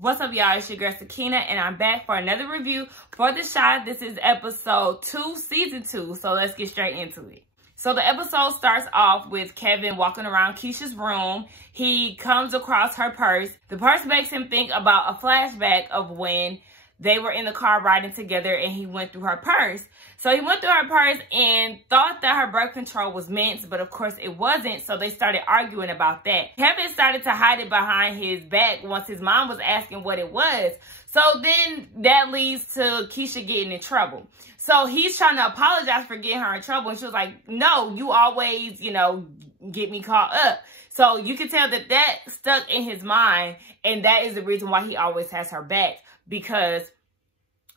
What's up, y'all? It's your girl Sakina, and I'm back for another review for The Shot. This is episode 2, season 2, so let's get straight into it. So the episode starts off with Kevin walking around Keisha's room. He comes across her purse. The purse makes him think about a flashback of when they were in the car riding together and he went through her purse. So he went through her purse and thought that her birth control was mints, but of course it wasn't. So they started arguing about that. Kevin started to hide it behind his back once his mom was asking what it was. So then that leads to Keisha getting in trouble. So he's trying to apologize for getting her in trouble. And she was like, no, you always, get me caught up. So you can tell that that stuck in his mind. And that is the reason why he always has her back. Because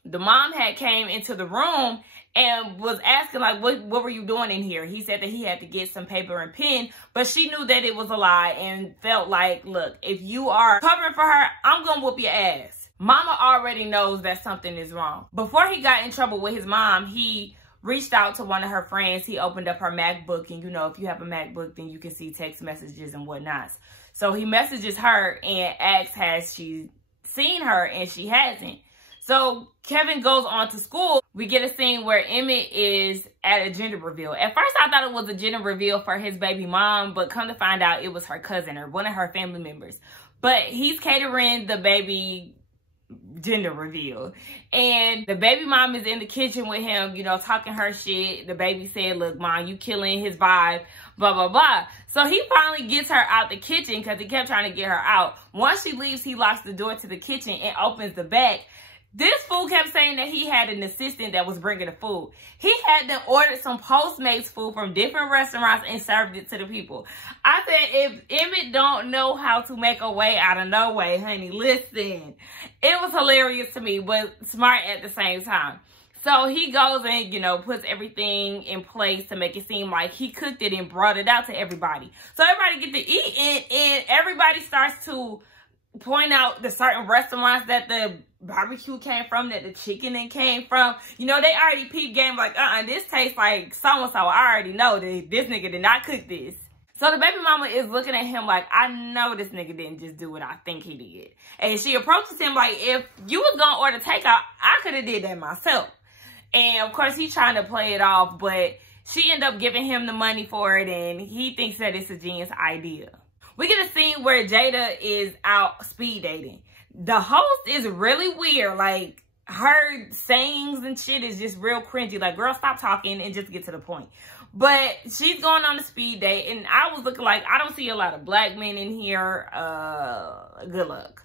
the mom had came into the room and was asking, like, what were you doing in here? He said that he had to get some paper and pen, but she knew that it was a lie and felt like, look, if you are covering for her, I'm going to whoop your ass. Mama already knows that something is wrong. Before he got in trouble with his mom, he reached out to one of her friends. He opened up her MacBook, and if you have a MacBook, then you can see text messages and whatnot. So he messages her and asks, has she seen her? And she hasn't. So Kevin goes on to school. We get a scene where Emmett is at a gender reveal. At first, I thought it was a gender reveal for his baby mom, but come to find out it was her cousin or one of her family members. But he's catering the baby gender reveal. And the baby mom is in the kitchen with him, talking her shit. The baby said, look, mom, you killing his vibe, blah, blah, blah. So he finally gets her out the kitchen because he kept trying to get her out. Once she leaves, he locks the door to the kitchen and opens the back. This fool kept saying that he had an assistant that was bringing the food. He had them ordered some Postmates food from different restaurants and served it to the people. I said, if Emmett don't know how to make a way out of no way, honey, listen. It was hilarious to me, but smart at the same time. So he goes and, puts everything in place to make it seem like he cooked it and brought it out to everybody. So everybody get to eat, and everybody starts to point out the certain restaurants that the barbecue came from, that the chicken came from. They already peep game like, this tastes like so-and-so. I already know that this nigga did not cook this. So the baby mama is looking at him like, I know this nigga didn't just do what I think he did. And she approaches him like, if you was gonna order takeout, I could have did that myself. And of course he's trying to play it off, but she ended up giving him the money for it, and he thinks that it's a genius idea. We get a scene where Jada is out speed dating. The host is really weird. Like, her sayings and shit is just real cringy. Like, girl, stop talking and just get to the point. But she's going on a speed date, and I was looking like, I don't see a lot of black men in here. Good luck.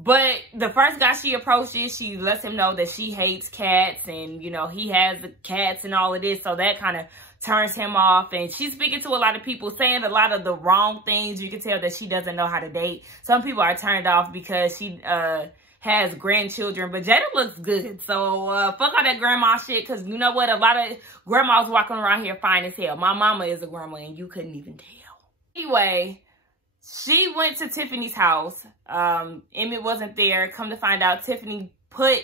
But the first guy she approaches, she lets him know that she hates cats, and, he has the cats and all of this. So that kind of turns him off. And she's speaking to a lot of people, saying a lot of the wrong things. You can tell that she doesn't know how to date. Some people are turned off because she has grandchildren, but Jada looks good. So fuck all that grandma shit, because you know what? A lot of grandmas walking around here fine as hell. My mama is a grandma and you couldn't even tell. Anyway, she went to Tiffany's house. Emmett wasn't there. Come to find out, Tiffany put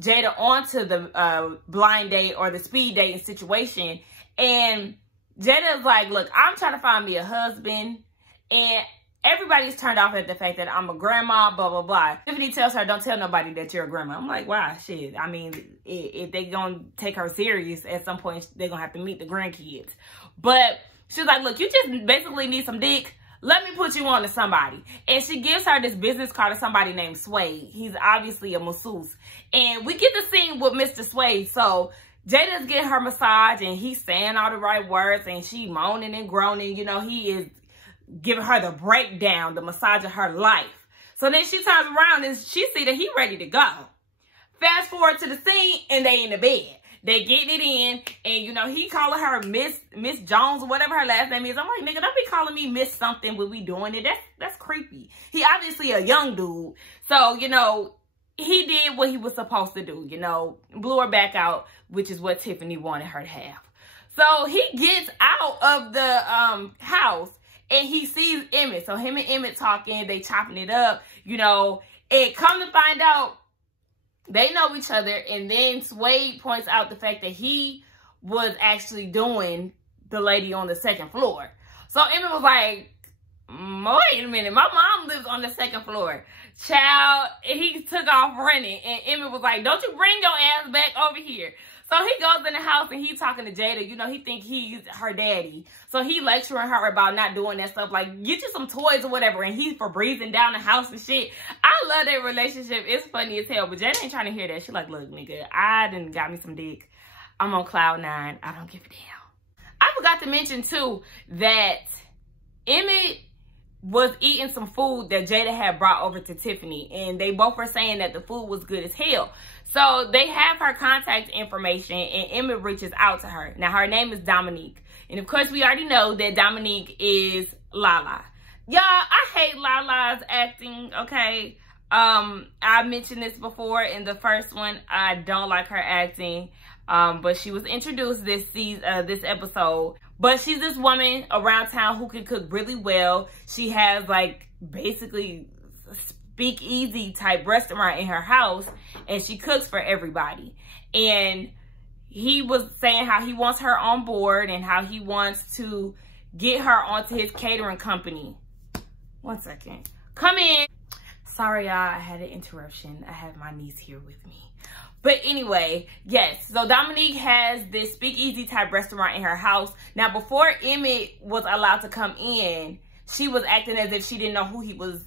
Jada onto the blind date or the speed dating situation. And Jada's like, look, I'm trying to find me a husband, and everybody's turned off at the fact that I'm a grandma, blah, blah, blah. Tiffany tells her, don't tell nobody that you're a grandma. I'm like, why? Shit. I mean, if they gonna take her serious, at some point, they're gonna have to meet the grandkids. But she's like, look, you just basically need some dick. Let me put you on to somebody. And she gives her this business card to somebody named Swade. He's obviously a masseuse. And we get the scene with Mr. Swade. So Jada's getting her massage, and he's saying all the right words, and she moaning and groaning. He is giving her the breakdown, the massage of her life. So then she turns around and she see that he ready to go. Fast forward to the scene, and they in the bed. They getting it in, and he calling her Miss Jones or whatever her last name is. I'm like, nigga, don't be calling me Miss something when we doing it. That's creepy. He obviously a young dude, so he did what he was supposed to do, blew her back out, which is what Tiffany wanted her to have. So he gets out of the house, and he sees Emmett. So him and Emmett talking, they chopping it up, and come to find out, they know each other. And then Swade points out the fact that he was actually doing the lady on the second floor. So Emmett was like, wait a minute, my mom lives on the second floor. Child, he took off running, and Emmett was like, don't you bring your ass back over here. So he goes in the house and he's talking to Jada. You know, he think he's her daddy. So he lecturing her about not doing that stuff. Like, get you some toys or whatever. And he's for breezing down the house and shit. I love their relationship. It's funny as hell. But Jada ain't trying to hear that. She like, look, nigga, I done got me some dick. I'm on cloud 9. I don't give a damn. I forgot to mention, too, that Emmett was eating some food that Jada had brought over to Tiffany. And they both were saying that the food was good as hell. So they have her contact information, and Emmett reaches out to her. Now, her name is Dominique. And, of course, we already know that Dominique is Lala. Y'all, I hate Lala's acting, okay? I mentioned this before in the first one. I don't like her acting. But she was introduced this episode. But she's this woman around town who can cook really well. She has, like, basically speakeasy type restaurant in her house, and she cooks for everybody. And he was saying how he wants her on board and how he wants to get her onto his catering company. One second. Come in. Sorry, y'all, I had an interruption. I have my niece here with me. But anyway, yes, so Dominique has this speakeasy type restaurant in her house. Now, before Emmett was allowed to come in, she was acting as if she didn't know who he was.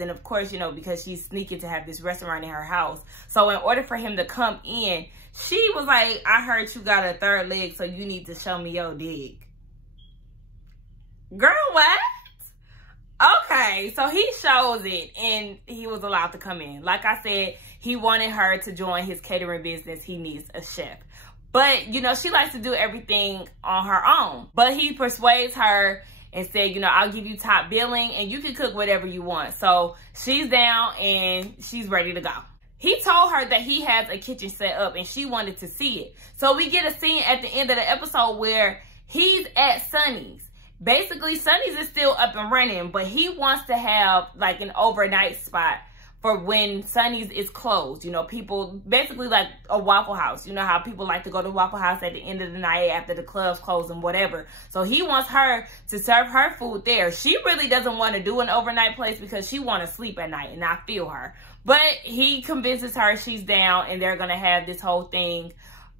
And of course, you know, because she's sneaking to have this restaurant in her house. So in order for him to come in, she was like, I heard you got a third leg, so you need to show me your dick. Girl, what? Okay, so he shows it, and he was allowed to come in. Like I said, he wanted her to join his catering business. He needs a chef. But, you know, she likes to do everything on her own. But he persuades her and said, you know, I'll give you top billing and you can cook whatever you want. So she's down and she's ready to go. He told her that he has a kitchen set up and she wanted to see it. So we get a scene at the end of the episode where he's at Sonny's. Basically, Sonny's is still up and running, but he wants to have like an overnight spot for when Sonny's is closed. You know, people, basically like a Waffle House. You know how people like to go to Waffle House at the end of the night after the club's closed and whatever. So he wants her to serve her food there. She really doesn't want to do an overnight place because she wants to sleep at night, and I feel her. But he convinces her she's down, and they're going to have this whole thing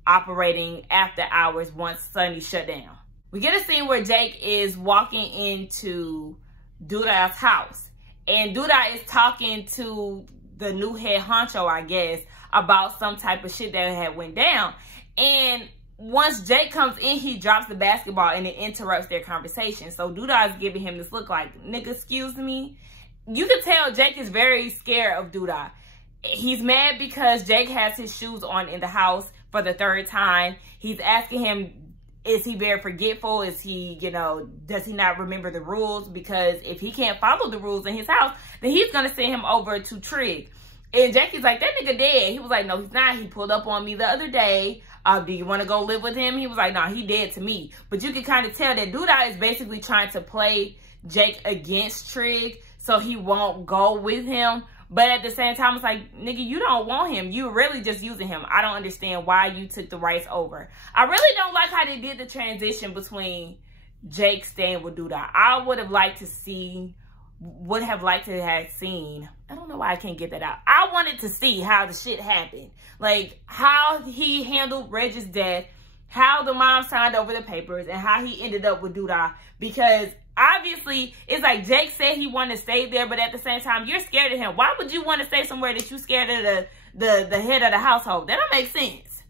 operating after hours once Sonny shut down. We get a scene where Jake is walking into Duda's house. And Duda is talking to the new head honcho, I guess, about some type of shit that had went down. And once Jake comes in, he drops the basketball and it interrupts their conversation. So Duda is giving him this look like, nigga, excuse me. You can tell Jake is very scared of Duda. He's mad because Jake has his shoes on in the house for the third time. He's asking him, is he very forgetful? Is he, you know, does he not remember the rules? Because if he can't follow the rules in his house, then he's going to send him over to Trig. And Jackie's like, that nigga dead. He was like, no, he's not. He pulled up on me the other day. Do you want to go live with him? He was like, no, he dead to me. But you can kind of tell that Duda is basically trying to play Jake against Trig so he won't go with him. But at the same time, it's like, nigga, you don't want him. You really just using him. I don't understand why you took the rights over. I really don't like how they did the transition between Jake staying with Duda. I would have liked to see, have seen, I don't know why I can't get that out. I wanted to see how the shit happened. Like, how he handled Reg's death, how the mom signed over the papers, and how he ended up with Duda. Because obviously, it's like Jake said he wanted to stay there, but at the same time, you're scared of him. Why would you want to stay somewhere that you're scared of the head of the household? That don't make sense.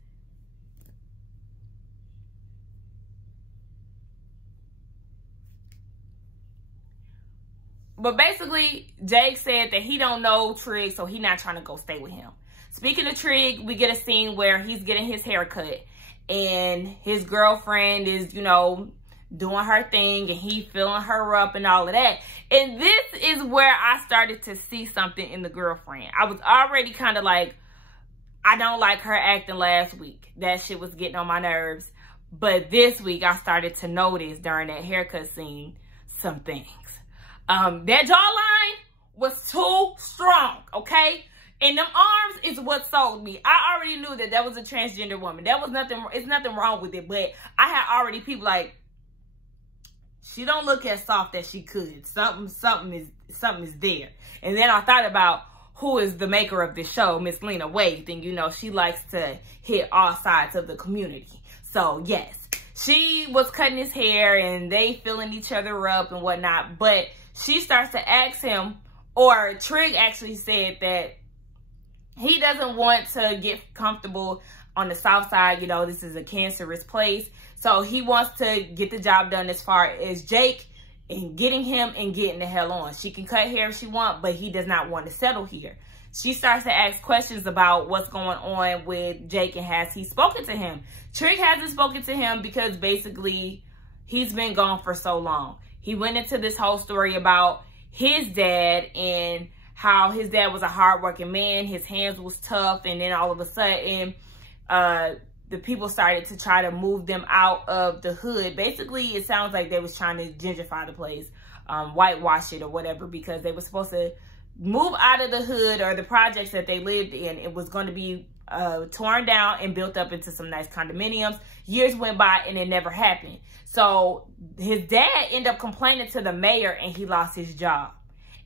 But basically, Jake said that he don't know Trig, so he's not trying to go stay with him. Speaking of Trig, we get a scene where he's getting his hair cut, and his girlfriend is, you know, doing her thing, and he filling her up and all of that. And this is where I started to see something in the girlfriend. I was already kind of like, I don't like her acting last week. That shit was getting on my nerves. But this week, I started to notice during that haircut scene some things. That jawline was too strong, okay? And them arms is what sold me. I already knew that was a transgender woman. That was nothing, it's nothing wrong with it. But I had already people like, she don't look as soft as she could. Something is there. And then I thought about who is the maker of this show, Miss Lena Waithe, and you know, she likes to hit all sides of the community. So yes, she was cutting his hair and they filling each other up and whatnot, but she starts to ask him, or Trig actually said that he doesn't want to get comfortable on the South Side. You know, this is a cancerous place. So he wants to get the job done as far as Jake and getting him and getting the hell on. She can cut hair if she wants, but he does not want to settle here. She starts to ask questions about what's going on with Jake and has he spoken to him. Trig hasn't spoken to him because basically he's been gone for so long. He went into this whole story about his dad and how his dad was a hardworking man. His hands was tough, and then all of a sudden, the people started to try to move them out of the hood. Basically, it sounds like they was trying to gentrify the place, whitewash it or whatever, because they were supposed to move out of the hood or the projects that they lived in. It was going to be torn down and built up into some nice condominiums. Years went by and it never happened. So his dad ended up complaining to the mayor and he lost his job.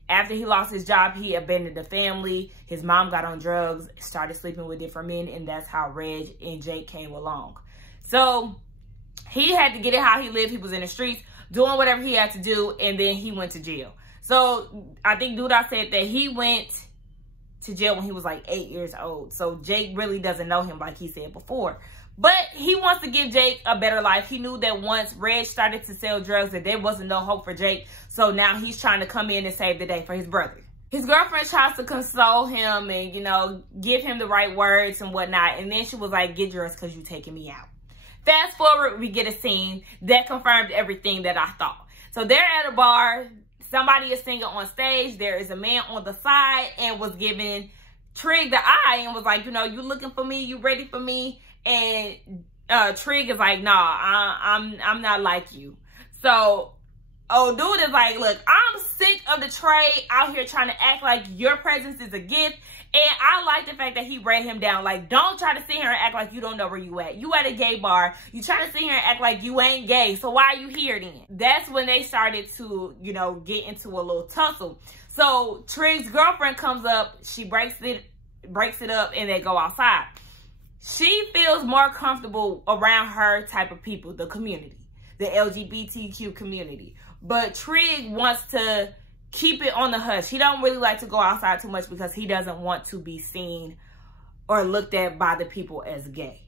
After he lost his job, he abandoned the family. His mom got on drugs, started sleeping with different men, and that's how Reg and Jake came along. So he had to get it how he lived. He was in the streets doing whatever he had to do, and then he went to jail. So I think Duda said that he went to jail when he was like 8 years old. So Jake really doesn't know him like he said before. But he wants to give Jake a better life. He knew that once Reg started to sell drugs that there wasn't no hope for Jake. So now he's trying to come in and save the day for his brother. His girlfriend tries to console him and, you know, give him the right words and whatnot. And then she was like, get dressed because you taking me out. Fast forward, we get a scene that confirmed everything that I thought. So they're at a bar. Somebody is singing on stage. There is a man on the side and was giving Trig the eye and was like, you know, you looking for me? You ready for me? And Trig is like, nah, I'm not like you. So old dude is like, look, I'm sick of the trade out here trying to act like your presence is a gift. And I like the fact that he read him down. Like, don't try to sit here and act like you don't know where you at. You at a gay bar. You try to sit here and act like you ain't gay. So why are you here then? That's when they started to, you know, get into a little tussle. So Trig's girlfriend comes up. She breaks it up and they go outside. She feels more comfortable around her type of people, the community, the LGBTQ community. But Trig wants to keep it on the hush. He don't really like to go outside too much because he doesn't want to be seen or looked at by the people as gay.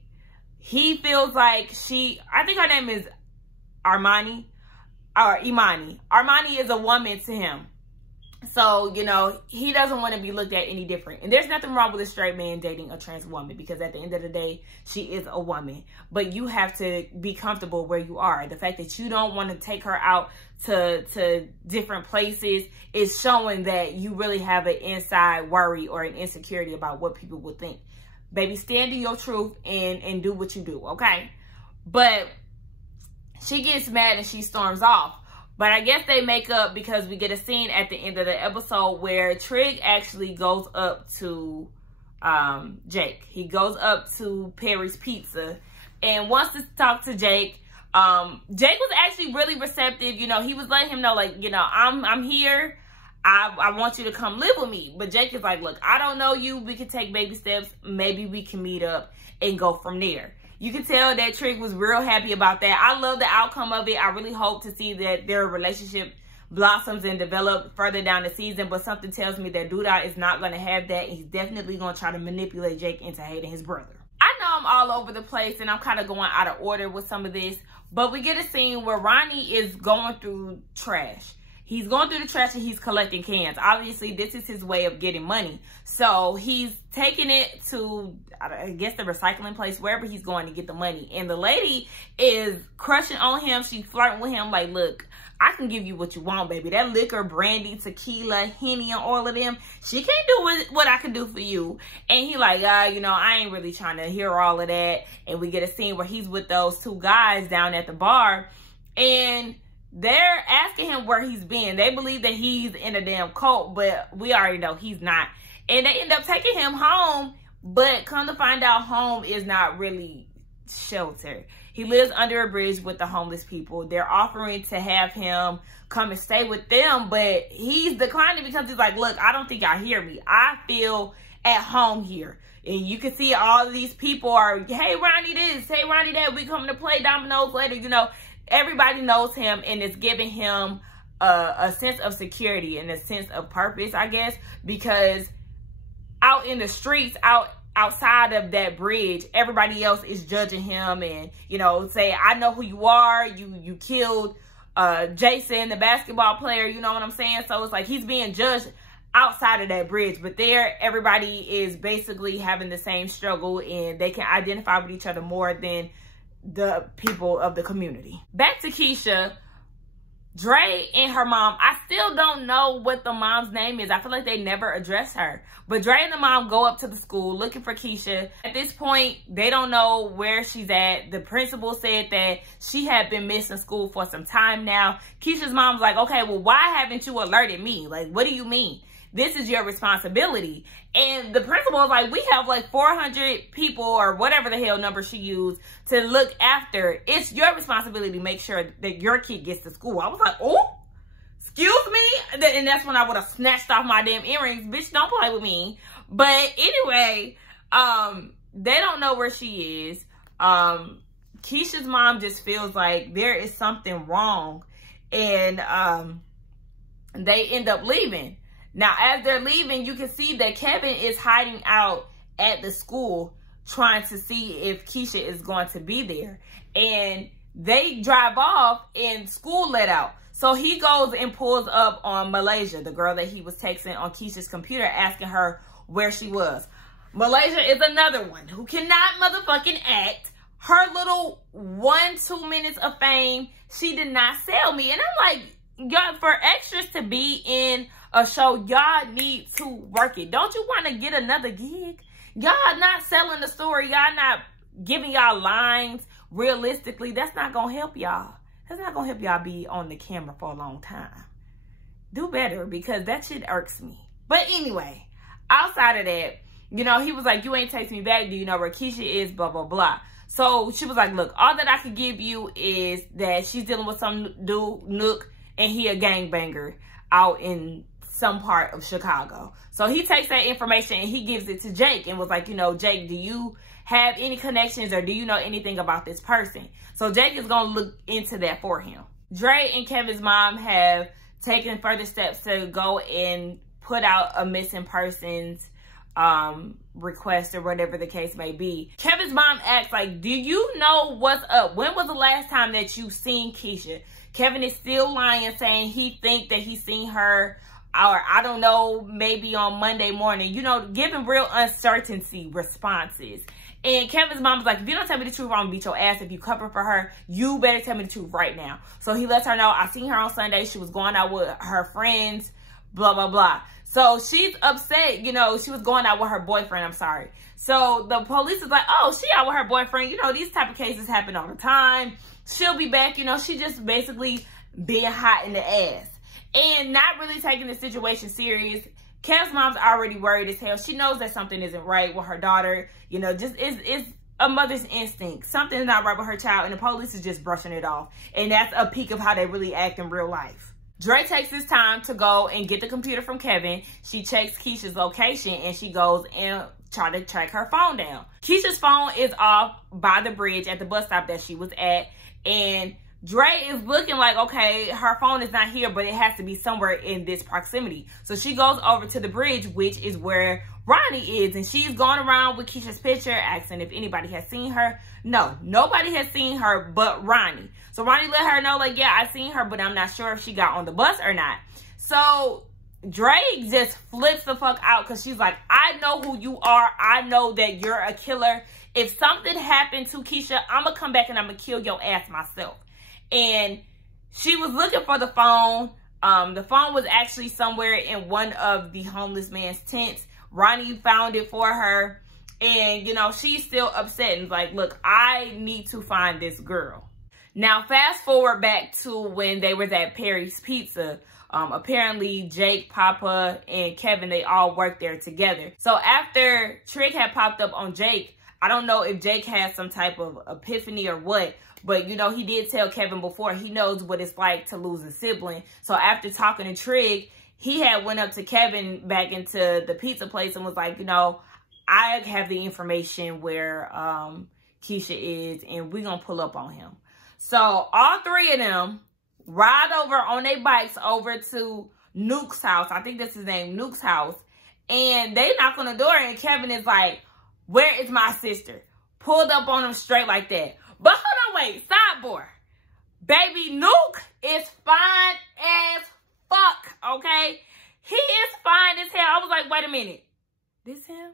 He feels like I think her name is Imani. Imani is a woman to him. So, you know, he doesn't want to be looked at any different. And there's nothing wrong with a straight man dating a trans woman because at the end of the day, she is a woman. But you have to be comfortable where you are. The fact that you don't want to take her out to different places is showing that you really have an inside worry or an insecurity about what people will think. Baby, stand in your truth and do what you do, okay? But she gets mad and she storms off. But I guess they make up because we get a scene at the end of the episode where Trig actually goes up to Jake. He goes up to Perry's Pizza and wants to talk to Jake. Jake was actually really receptive. You know, he was letting him know, like, you know, I'm here. I want you to come live with me. But Jake is like, look, I don't know you. We can take baby steps. Maybe we can meet up and go from there. You can tell that Trig was real happy about that. I love the outcome of it. I really hope to see that their relationship blossoms and develop further down the season. But something tells me that Duda is not going to have that. He's definitely going to try to manipulate Jake into hating his brother. I know I'm all over the place and I'm kind of going out of order with some of this. But we get a scene where Ronnie is going through trash. He's going through the trash and he's collecting cans. Obviously, this is his way of getting money. So he's taking it to, I guess, the recycling place, wherever he's going to get the money. And the lady is crushing on him. She's flirting with him like, look, I can give you what you want, baby. That liquor, brandy, tequila, Henny, and all of them, she can't do what I can do for you. And he like, you know, I ain't really trying to hear all of that. And we get a scene where he's with those two guys down at the bar. And they're asking him where he's been. They believe that he's in a damn cult, but we already know he's not. And they end up taking him home, but come to find out home is not really shelter. He lives under a bridge with the homeless people. They're offering to have him come and stay with them, but he's declining because he's like, look, I don't think y'all hear me. I feel at home here. And you can see all of these people are, hey, Ronnie this, hey, Ronnie that, we coming to play dominoes later. You know, everybody knows him, and it's giving him a sense of security and a sense of purpose, I guess, because out in the streets, outside of that bridge, everybody else is judging him and, you know, say, I know who you are. You killed Jason, the basketball player. You know what I'm saying? So it's like he's being judged outside of that bridge, but there everybody is basically having the same struggle, and they can identify with each other more than the people of the community. Back to Keisha. Dre and her mom, I still don't know what the mom's name is. I feel like they never address her. But Dre and the mom go up to the school looking for Keisha. At this point, they don't know where she's at. The principal said that she had been missing school for some time now. Keisha's mom's like, okay, well, why haven't you alerted me? Like, what do you mean? This is your responsibility. And the principal was like, we have like 400 people or whatever the hell number she used to look after. It's your responsibility to make sure that your kid gets to school. I was like, oh, excuse me? And that's when I would have snatched off my damn earrings. Bitch, don't play with me. But anyway, they don't know where she is. Keisha's mom just feels like there is something wrong. And they end up leaving. Now, as they're leaving, you can see that Kevin is hiding out at the school trying to see if Keisha is going to be there. And they drive off and school let out. So he goes and pulls up on Malaysia, the girl that he was texting on Keisha's computer, asking her where she was. Malaysia is another one who cannot motherfucking act. Her little 1-2 minutes of fame, she did not sell me. And I'm like, y'all, for extras to be in a show, y'all need to work it. Don't you want to get another gig? Y'all not selling the story. Y'all not giving y'all lines realistically. That's not going to help y'all. That's not going to help y'all be on the camera for a long time. Do better, because that shit irks me. But anyway, outside of that, you know, he was like, you ain't text me back. Do you know where Keisha is? Blah, blah, blah. So she was like, look, all that I could give you is that she's dealing with some dude, Nook, and he a gangbanger out in some part of Chicago. So he takes that information and he gives it to Jake and was like, you know, Jake, do you have any connections or do you know anything about this person? So Jake is going to look into that for him. Dre and Kevin's mom have taken further steps to go and put out a missing persons request or whatever the case may be. Kevin's mom asks, like, do you know what's up? When was the last time that you seen Keisha? Kevin is still lying, saying he think that he seen her, or I don't know, maybe on Monday morning, you know, giving real uncertainty responses. And Kevin's mom's like, if you don't tell me the truth, I'm gonna beat your ass. If you cover for her, you better tell me the truth right now. So he lets her know, I seen her on Sunday. She was going out with her friends, blah, blah, blah. So she's upset, you know, she was going out with her boyfriend, I'm sorry. So the police is like, oh, she out with her boyfriend. You know, these type of cases happen all the time. She'll be back, you know, she just basically being hot in the ass. And not really taking the situation serious. Kev's mom's already worried as hell. She knows that something isn't right with her daughter. You know, just it's a mother's instinct. Something's not right with her child, and the police is just brushing it off. And that's a peek of how they really act in real life. Dre takes this time to go and get the computer from Kevin. She checks Keisha's location, and she goes and try to track her phone down. Keisha's phone is off by the bridge at the bus stop that she was at, and Dre is looking like, okay, her phone is not here, but it has to be somewhere in this proximity. So she goes over to the bridge, which is where Ronnie is, and she's going around with Keisha's picture, asking if anybody has seen her. No, nobody has seen her but Ronnie. So Ronnie let her know, like, yeah, I seen her, but I'm not sure if she got on the bus or not. So Dre just flips the fuck out because she's like, I know who you are. I know that you're a killer. If something happened to Keisha, I'm going to come back and I'm going to kill your ass myself. And she was looking for the phone. The phone was actually somewhere in one of the homeless man's tents. Ronnie found it for her. And, you know, she's still upset and like, look, I need to find this girl. Now, fast forward back to when they was at Perry's Pizza. Apparently, Jake, Papa, and Kevin, they all worked there together. So after Trig had popped up on Jake I don't know if Jake has some type of epiphany or what, but, you know, he did tell Kevin before he knows what it's like to lose a sibling. So after talking to Trig, he had went up to Kevin back into the pizza place and was like, you know, I have the information where Keisha is, and we're going to pull up on him. So all three of them ride over on their bikes over to Nuke's house. I think that's his name, Nuke's house. And they knock on the door, and Kevin is like, where is my sister? Pulled up on him straight like that. But hold on, wait, sidebar. Baby Nuke is fine as fuck, okay? He is fine as hell. I was like, wait a minute. This him?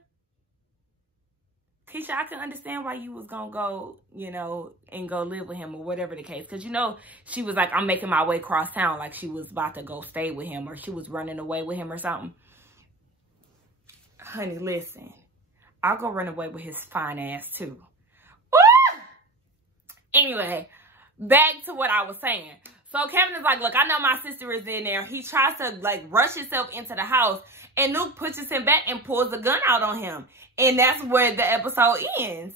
Keisha, I can understand why you was gonna go, you know, and go live with him or whatever the case. Because, you know, she was like, I'm making my way across town, like she was about to go stay with him or she was running away with him or something. Honey, listen. I'll go run away with his fine ass too. Woo! Anyway, back to what I was saying. So Kevin is like, look, I know my sister is in there. He tries to like rush himself into the house, and Nuke pushes him back and pulls a gun out on him. And that's where the episode ends.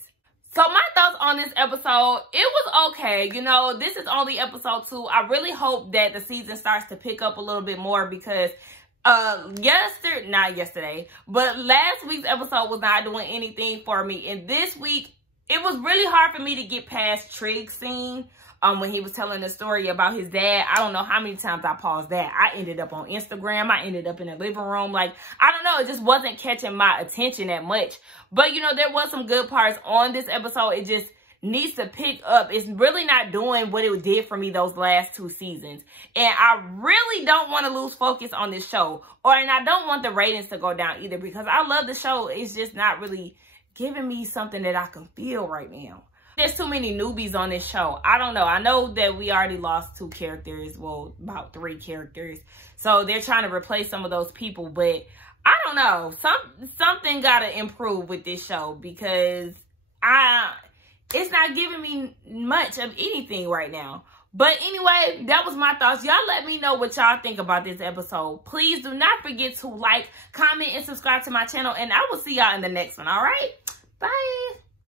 So my thoughts on this episode, it was okay. You know, this is only episode 2. I really hope that the season starts to pick up a little bit more because not yesterday, but last week's episode was not doing anything for me. And this week, it was really hard for me to get past Trig's scene. When he was telling the story about his dad. I don't know how many times I paused that. I ended up on Instagram. I ended up in the living room. Like, I don't know. It just wasn't catching my attention that much. But, you know, there was some good parts on this episode. It just needs to pick up. It's really not doing what it did for me those last 2 seasons. And I really don't want to lose focus on this show. And I don't want the ratings to go down either because I love the show. It's just not really giving me something that I can feel right now. There's too many newbies on this show. I don't know. I know that we already lost 2 characters. Well, about 3 characters. So they're trying to replace some of those people. But I don't know. Something got to improve with this show because it's not giving me much of anything right now. But anyway, that was my thoughts. Y'all let me know what y'all think about this episode. Please do not forget to like, comment, and subscribe to my channel. And I will see y'all in the next one. All right? Bye.